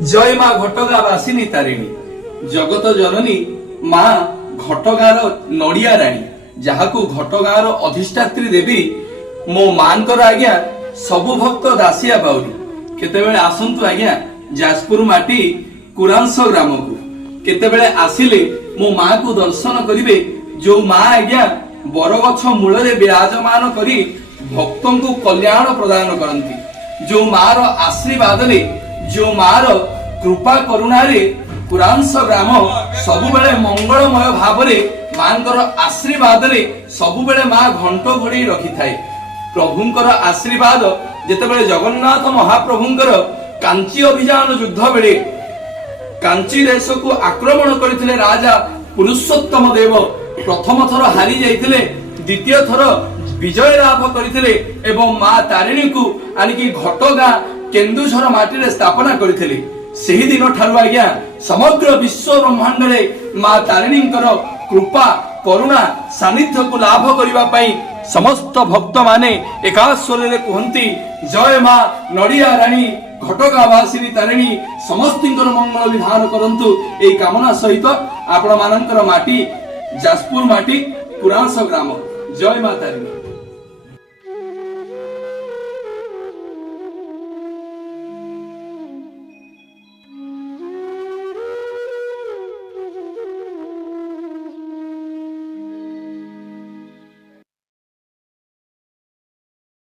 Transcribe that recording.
जय माँ घटगा बासिनी तारिणी जगत जननी माँ घटगार नड़िया राणी जहाकू घटगार अधिष्ठात्री देवी मो मांकर आज्ञा सबु भक्त दासिया बाउरी केतेबेले आसंतु आज्ञा जाजपुर माटी कुरांश ग्राम को केतेबेले आसिले मो माँ को दर्शन करिवे जो माँ आज्ञा बरगछ मूल विराजमान करी भक्तों को कल्याण प्रदान करती जो माँ रो आशीर्वाद ले जो माँ रो कृपा करुणा रे कुरांश ग्राम सबुबेले मंगलमय भावरे मांकर आशीर्वाद रे सबुबेले माँ घंट घोड़ी रखी थाए प्रभुंकर आशीर्वाद जेतेबेले जगन्नाथ महाप्रभुंकर कांची अभियान युद्ध बेले कांची देश को आक्रमण करथिले राजा पुरुषोत्तम देव प्रथम थर हारी जाइथिले द्वितीय थर विजय लाभ करथिले एवं माँ तारिणी को आनिकी घटगां केन्दुझर माटी रे स्थापना करथिले सेही दिन ठारु आज्ञा समग्र विश्व ब्रह्मांड रे माँ तारिणी कृपा करुणा सानिध्य को लाभ करिबा पई समस्त भक्त माने एकास्वर रे कहंती जय माँ नड़िया रानी घटगा वासिनी तारिणी समस्तिंकर मंगल विधान करंतु एई कामना सहित आपण मानकर माटी जाजपुर माटी कुरांश ग्राम जय माँ तारिणी।